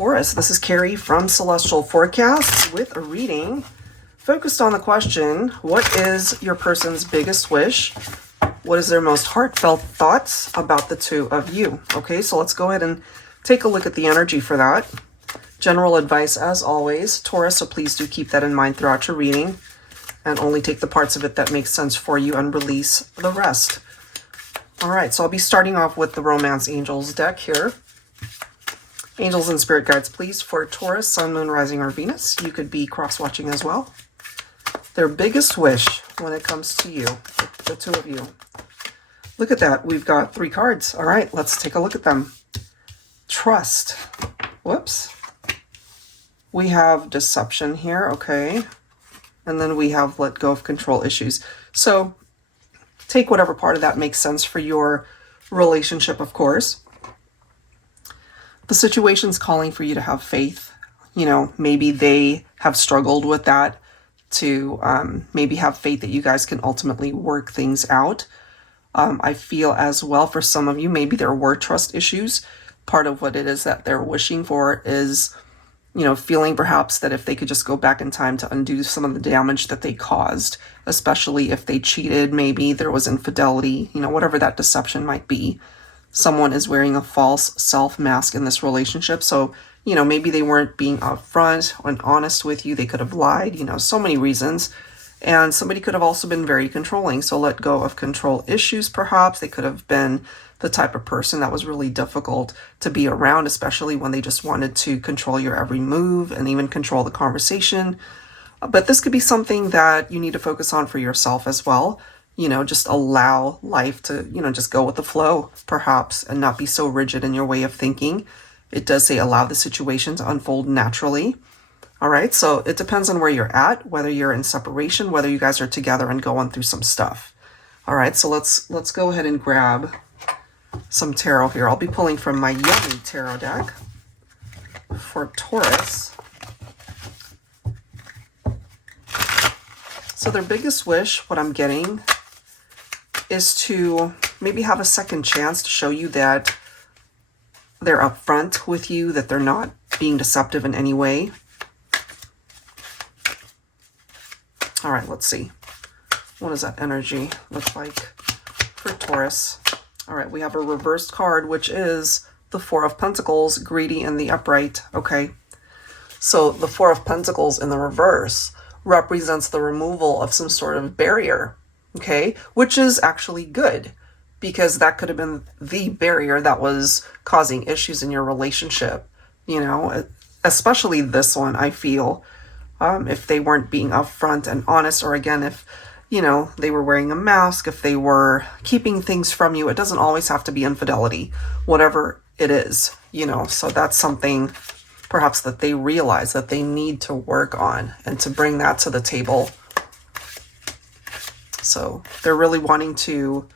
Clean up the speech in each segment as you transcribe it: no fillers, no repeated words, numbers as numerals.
Taurus, this is Carrie from Celestial Forecasts with a reading focused on the question, what is your person's biggest wish? What is their most heartfelt thoughts about the two of you? Okay, so let's go ahead and take a look at the energy for that. General advice as always, Taurus, so please do keep that in mind throughout your reading and only take the parts of it that make sense for you and release the rest. All right, so I'll be starting off with the Romance Angels deck here. Angels and spirit guides, please, for Taurus, Sun, Moon, Rising, or Venus. You could be cross-watching as well. Their biggest wish when it comes to you, the two of you. Look at that. We've got 3 cards. All right, let's take a look at them. Trust. Whoops. We have deception here, okay. And then we have let go of control issues. So take whatever part of that makes sense for your relationship, of course. The situation's calling for you to have faith. You know, maybe they have struggled with that, to maybe have faith that you guys can ultimately work things out. I feel as well for some of you, maybe there were trust issues. Part of what it is that they're wishing for is, you know, feeling perhaps that if they could just go back in time to undo some of the damage that they caused, especially if they cheated, maybe there was infidelity, you know, whatever that deception might be. Someone is wearing a false self mask in this relationship. So, you know, maybe they weren't being upfront and honest with you. They could have lied, you know, so many reasons. And somebody could have also been very controlling. So let go of control issues, perhaps. They could have been the type of person that was really difficult to be around, especially when they just wanted to control your every move and even control the conversation. But this could be something that you need to focus on for yourself as well. You know, just allow life to, you know, just go with the flow, perhaps, and not be so rigid in your way of thinking. It does say allow the situation to unfold naturally. All right, so it depends on where you're at, whether you're in separation, whether you guys are together and going through some stuff. All right, so let's go ahead and grab some tarot here. I'll be pulling from my Yummy Tarot deck for Taurus. So their biggest wish, what I'm getting, is to maybe have a second chance to show you that they're upfront with you, that they're not being deceptive in any way. All right, let's see. What does that energy look like for Taurus? All right, we have a reversed card, which is the Four of Pentacles, greedy in the upright. Okay, so the Four of Pentacles in the reverse represents the removal of some sort of barrier, okay, which is actually good, because that could have been the barrier that was causing issues in your relationship, you know, especially this one, I feel, if they weren't being upfront and honest, or again, if, you know, they were wearing a mask, if they were keeping things from you. It doesn't always have to be infidelity, whatever it is, you know, so that's something perhaps that they realize that they need to work on and to bring that to the table. So they're really wanting to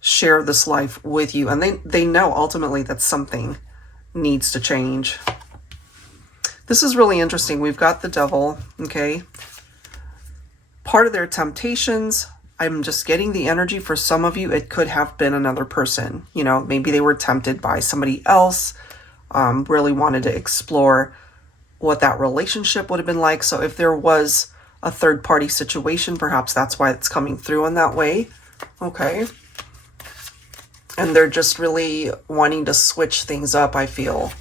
share this life with you, and they know ultimately that something needs to change. This is really interesting. We've got the Devil, okay? Part of their temptations, I'm just getting the energy for some of you, it could have been another person. You know, maybe they were tempted by somebody else, really wanted to explore what that relationship would have been like. So if there was a third-party situation, perhaps that's why it's coming through in that way. Okay. And they're just really wanting to switch things up, I feel,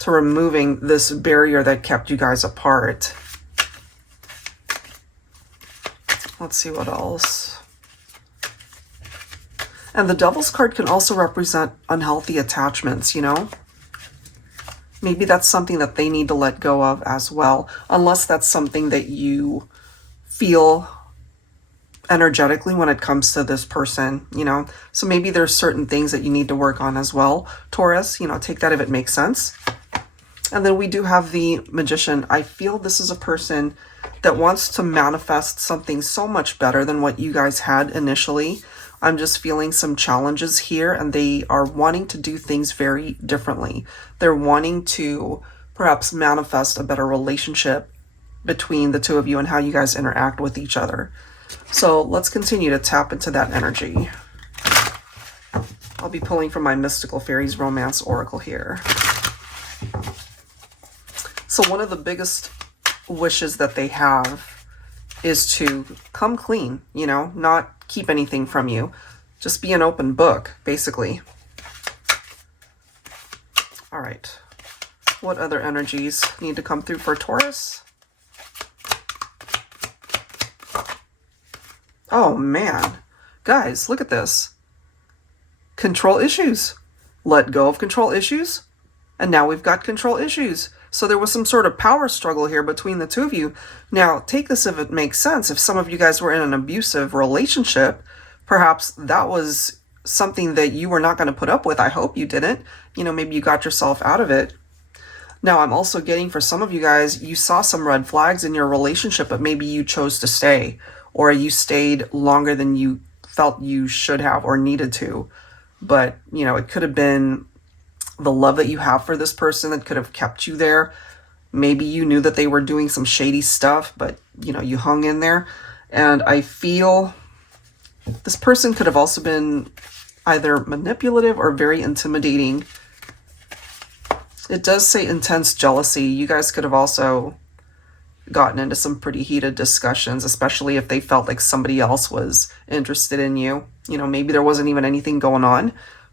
to removing this barrier that kept you guys apart. Let's see what else. And the Devil's card can also represent unhealthy attachments, you know? Maybe that's something that they need to let go of as well, unless that's something that you feel energetically when it comes to this person, you know? So maybe there's certain things that you need to work on as well, Taurus, you know, take that if it makes sense. And then we do have the Magician. I feel this is a person that wants to manifest something so much better than what you guys had initially. I'm just feeling some challenges here, and they are wanting to do things very differently. They're wanting to perhaps manifest a better relationship between the two of you and how you guys interact with each other. So let's continue to tap into that energy. I'll be pulling from my Mystical Fairies Romance Oracle here. So one of the biggest wishes that they have is to come clean, you know, not keep anything from you. Just be an open book, basically. All right. What other energies need to come through for Taurus? Oh, man. Guys, look at this. Control issues. Let go of control issues. And now we've got control issues. So there was some sort of power struggle here between the two of you. Now, take this if it makes sense. If some of you guys were in an abusive relationship, perhaps that was something that you were not going to put up with. I hope you didn't. You know, maybe you got yourself out of it. Now, I'm also getting for some of you guys, you saw some red flags in your relationship, but maybe you chose to stay, or you stayed longer than you felt you should have or needed to. But, you know, it could have been the love that you have for this person that could have kept you there. Maybe you knew that they were doing some shady stuff, but, you know, you hung in there. And I feel this person could have also been either manipulative or very intimidating. It does say intense jealousy. You guys could have also gotten into some pretty heated discussions, especially if they felt like somebody else was interested in you. You know, maybe there wasn't even anything going on,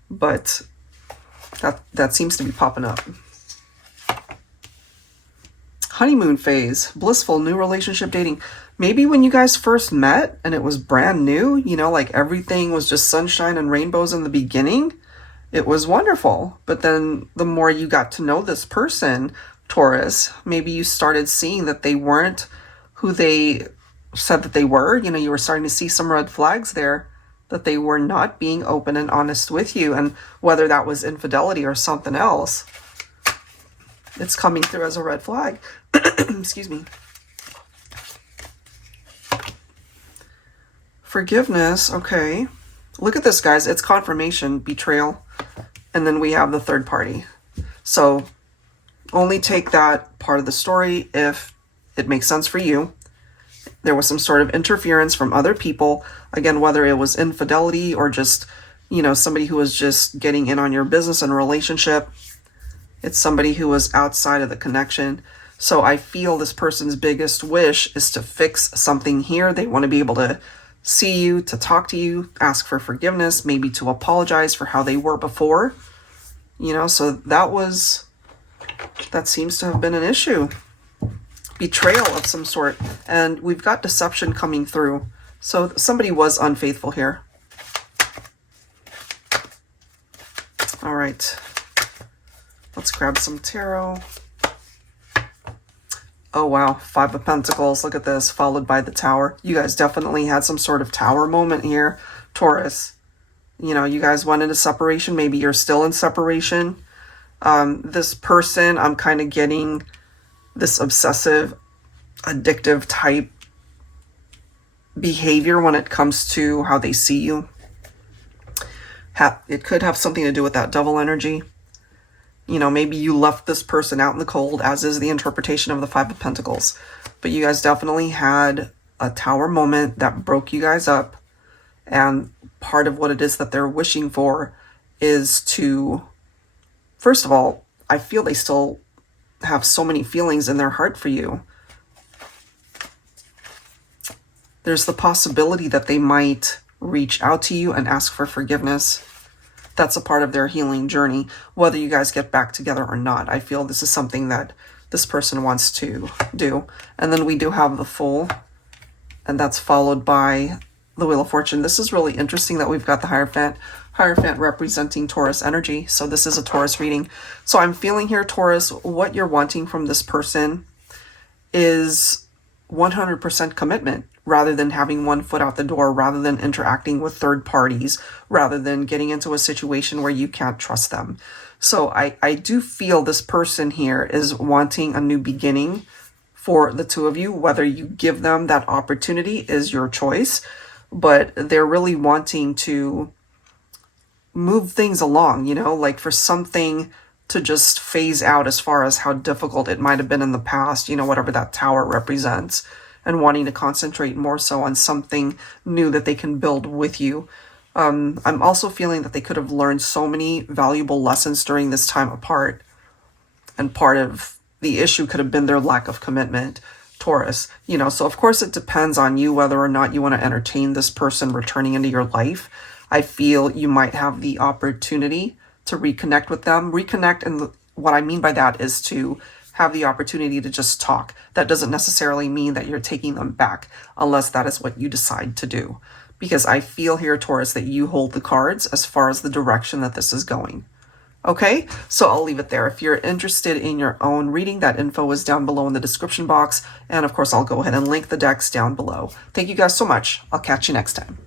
but that seems to be popping up. Honeymoon phase, blissful, new relationship, dating. Maybe when you guys first met and it was brand new, you know, like everything was just sunshine and rainbows in the beginning. It was wonderful. But then the more you got to know this person, Taurus, maybe you started seeing that they weren't who they said that they were. You know, you were starting to see some red flags there, that they were not being open and honest with you. And whether that was infidelity or something else, it's coming through as a red flag. Excuse me. Forgiveness. Okay. Look at this, guys. It's confirmation, betrayal. And then we have the third party. So only take that part of the story if it makes sense for you. There was some sort of interference from other people. Again, whether it was infidelity or just, you know, somebody who was just getting in on your business and relationship. It's somebody who was outside of the connection. So I feel this person's biggest wish is to fix something here. They want to be able to see you, to talk to you, ask for forgiveness, maybe to apologize for how they were before. You know, so that seems to have been an issue. Betrayal of some sort. And we've got deception coming through. So somebody was unfaithful here. All right. Let's grab some tarot. Oh, wow. 5 of Pentacles. Look at this. Followed by the Tower. You guys definitely had some sort of Tower moment here, Taurus. You know, you guys went into separation. Maybe you're still in separation. This person, I'm kind of getting this obsessive, addictive type behavior when it comes to how they see you. It could have something to do with that double energy. You know, maybe you left this person out in the cold, as is the interpretation of the 5 of Pentacles. But you guys definitely had a Tower moment that broke you guys up. And part of what it is that they're wishing for is to, first of all, I feel they still have so many feelings in their heart for you. There's the possibility that they might reach out to you and ask for forgiveness. That's a part of their healing journey, whether you guys get back together or not. I feel this is something that this person wants to do. And then we do have the Fool, and that's followed by the Wheel of Fortune. This is really interesting that we've got the Hierophant. Hierophant representing Taurus energy. So this is a Taurus reading. So I'm feeling here, Taurus, what you're wanting from this person is 100% commitment, rather than having one foot out the door, rather than interacting with third parties, rather than getting into a situation where you can't trust them. So I do feel this person here is wanting a new beginning for the two of you. Whether you give them that opportunity is your choice, but they're really wanting to move things along, you know, like for something to just phase out as far as how difficult it might have been in the past, you know, whatever that Tower represents, and wanting to concentrate more so on something new that they can build with you. I'm also feeling that they could have learned so many valuable lessons during this time apart. And part of The issue could have been their lack of commitment, Taurus. You know, so of course it depends on you whether or not you want to entertain this person returning into your life. I feel you might have the opportunity to reconnect with them. Reconnect, and what I mean by that is to have the opportunity to just talk. That doesn't necessarily mean that you're taking them back, unless that is what you decide to do. Because I feel here, Taurus, that you hold the cards as far as the direction that this is going. Okay, so I'll leave it there. If you're interested in your own reading, that info is down below in the description box. And of course, I'll go ahead and link the decks down below. Thank you guys so much. I'll catch you next time.